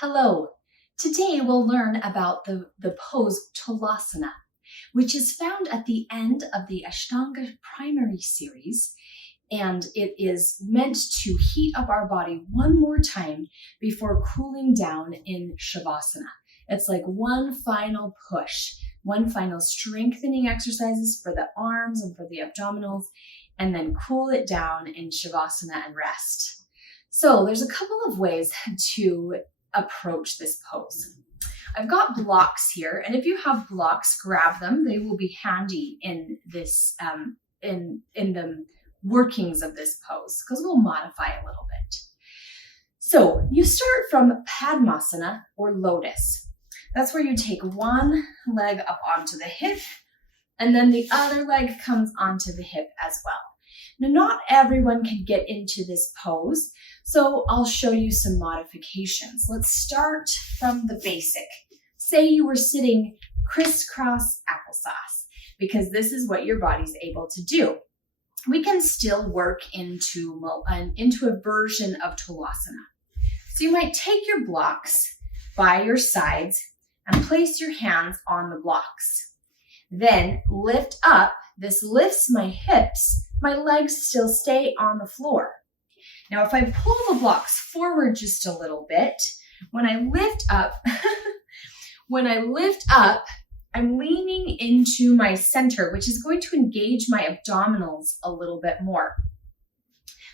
Hello. Today we'll learn about the pose Tolasana, which is found at the end of the Ashtanga primary series, and it is meant to heat up our body one more time before cooling down in Shavasana. It's like one final push, one final strengthening exercises for the arms and for the abdominals, and then cool it down in Shavasana and rest. So there's a couple of ways to approach this pose. I've got blocks here, and if you have blocks, grab them. They will be handy in this in the workings of this pose, because we'll modify a little bit. So you start from Padmasana or Lotus. That's where you take one leg up onto the hip, and then the other leg comes onto the hip as well. Now, not everyone can get into this pose, so I'll show you some modifications. Let's start from the basic. Say you were sitting crisscross applesauce, because this is what your body's able to do. We can still work into a version of Tolasana. So you might take your blocks by your sides and place your hands on the blocks. Then lift up. This lifts my hips. My legs still stay on the floor. Now, if I pull the blocks forward just a little bit, when I lift up, I'm leaning into my center, which is going to engage my abdominals a little bit more.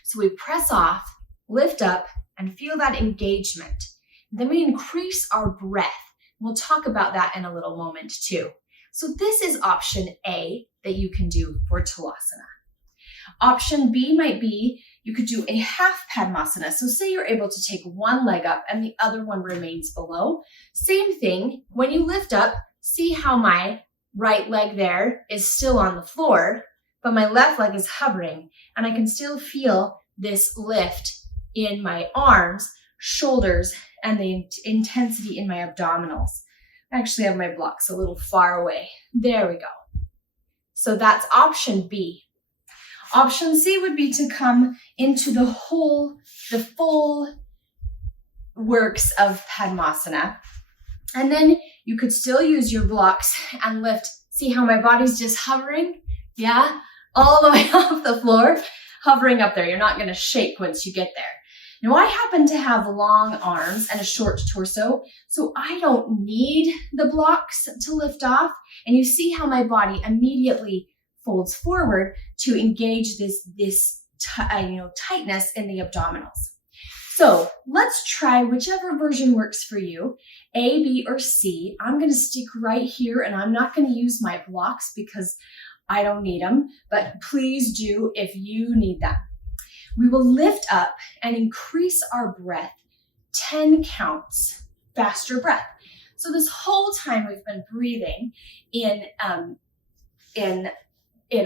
So we press off, lift up, and feel that engagement. Then we increase our breath. We'll talk about that in a little moment too. So this is option A that you can do for Tolasana. Option B might be you could do a half Padmasana. So say you're able to take one leg up and the other one remains below. Same thing, when you lift up, see how my right leg there is still on the floor, but my left leg is hovering, and I can still feel this lift in my arms, shoulders, and the intensity in my abdominals. I actually have my blocks a little far away. There we go. So that's option B. Option C would be to come into the full works of Padmasana. And then you could still use your blocks and lift. See how my body's just hovering? Yeah, all the way off the floor, hovering up there. You're not going to shake once you get there. Now, I happen to have long arms and a short torso, so I don't need the blocks to lift off. And you see how my body immediately folds forward to engage this tightness in the abdominals. So let's try whichever version works for you, A, B, or C. I'm going to stick right here, and I'm not going to use my blocks because I don't need them, but please do if you need them. We will lift up and increase our breath 10 counts, faster breath. So this whole time we've been breathing in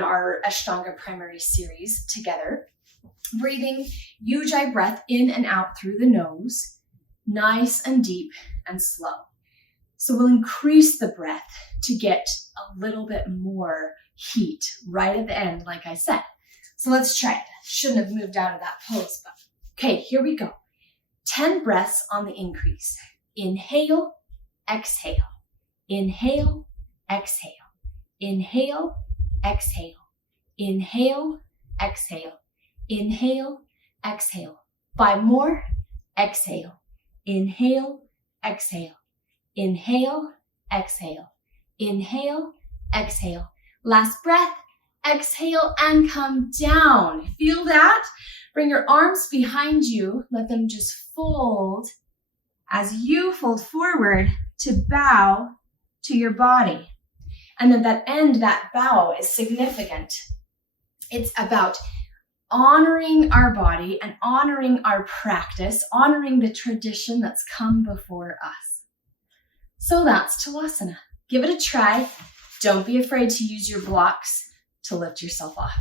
our Ashtanga primary series together, breathing Ujjayi breath in and out through the nose, nice and deep and slow. So we'll increase the breath to get a little bit more heat right at the end, like I said. So let's try it. Shouldn't have moved out of that pose, but okay, here we go. 10 breaths on the increase. Inhale, exhale. Inhale, exhale. Inhale, exhale. Inhale, exhale. Inhale, exhale. 5 more. Exhale. Inhale, exhale. Inhale, exhale. Inhale, exhale. Last breath. Exhale and come down. Feel that? Bring your arms behind you. Let them just fold as you fold forward to bow to your body. And then that bow is significant. It's about honoring our body and honoring our practice, honoring the tradition that's come before us. So that's Tolasana. Give it a try. Don't be afraid to use your blocks to lift yourself off.